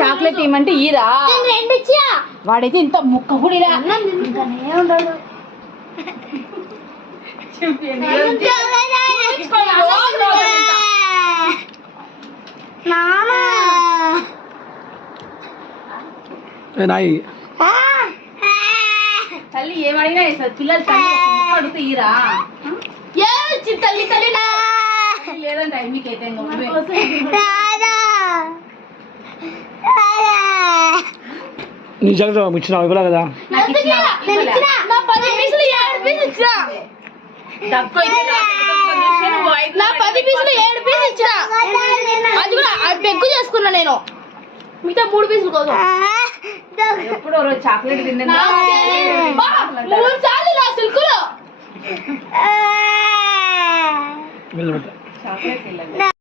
Chocolate ఇమ్మంటే ఈరా వాడైతే ఇంత ముక్క కూడా ఇలా ఉండడు. తల్లి ఏమడిగినా పిల్లలు తల్లి అడిగితే ఈరా తల్లి తల్లి లేదంటే మీకైతే నీ జాగ్రత్త ఇచ్చినా ఇవ్వలే కదా. తక్కువ 10 పీసులు 7 పీసులు ఇచ్చిన. అది కూడా పెగ్గు చేసుకున్నా నేను మిగతా 3 పీసుల కోసం. ఎప్పుడో రోజు చాక్లెట్ తిన్నా 3 సార్లు నా సిల్కులో చాక్లెట్